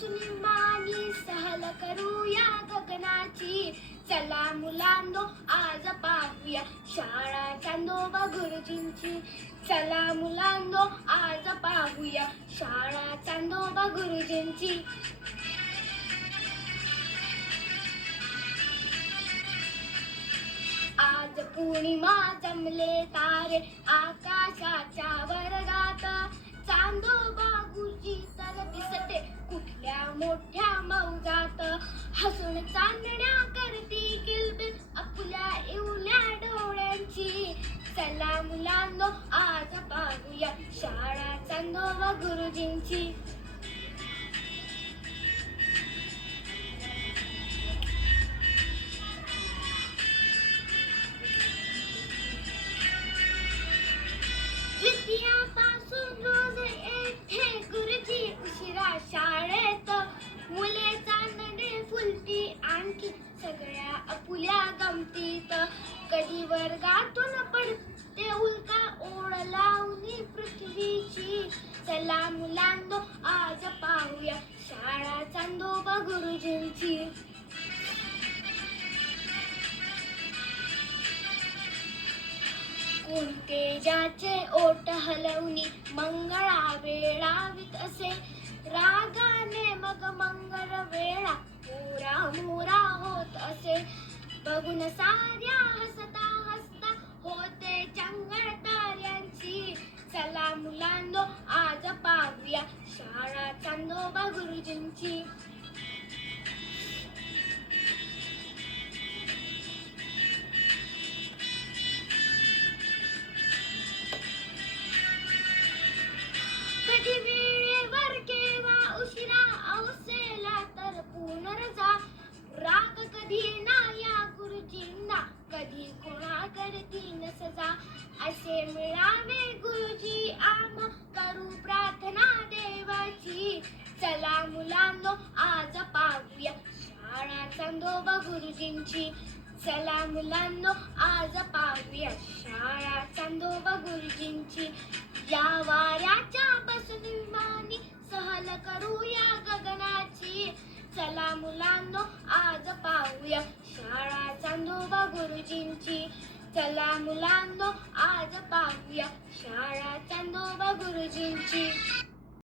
आजपासून मानी सहल करूया गगनाची. चला मुलांनो आज पाहूया शाळा चांदोबा गुरुजींची. चला मुलांनो आज पाहूया शाळा चांदोबा गुरुजींची. आज पूर्णिमा जमले तारे आकाशाच्या वर्गात. चांदोबा गुरुजी तर दिसते कुठल्या मोठ्या मौजात. हसून चांदण्या करती किलबिल आपल्या इवल्या डोळ्यांची. चला मुलांनो आज पाहूया शाळा चांदोबा गुरुजींची. द्वितीयापासून रोज येथे गुरुजी उशिरा शाळेत. मुले चांदणे फुलती आणखी सगळ्या आपुल्या गमतीत. कधी वर्गातून पडते उल्का ओढ लावणी पृथ्वीची. चला मुलांनो आज पाहूया शाळा चांदोबा गुरुजींची. तेजाचे ओठ हलवणी मंगळा वेळावीत असे. रागाने मग मंगळ वेळा मोरा मोरा होत असे. बघून साऱ्या हसता हसता होते चंगळ ताऱ्यांची. चला मुलांनो आज पाहूया शाळा चांदोबा गुरुजींची. कधी वेळेवर केव्हा उशिरा अवसेला तर पुनर्जा. राग कधी ना या गुरुजींना कधी कोणाकडे न सजा. असे मिळावे गुरुजी आम करू प्रार्थना देवाची. चला मुलांनो आज पाहूया शाळा चांदोबा गुरुजींची. चला मुलांनो आज पाहूया शाळा चांदोबा गुरुजींची. या वाऱ्याच्या बसून विमानी सहल करूया गगनाची. चला मुलांनो आज पाहूया शाळा चांदोबा गुरुजींची. चला मुलांनो आज पाहूया शाळा चांदोबा गुरुजींची.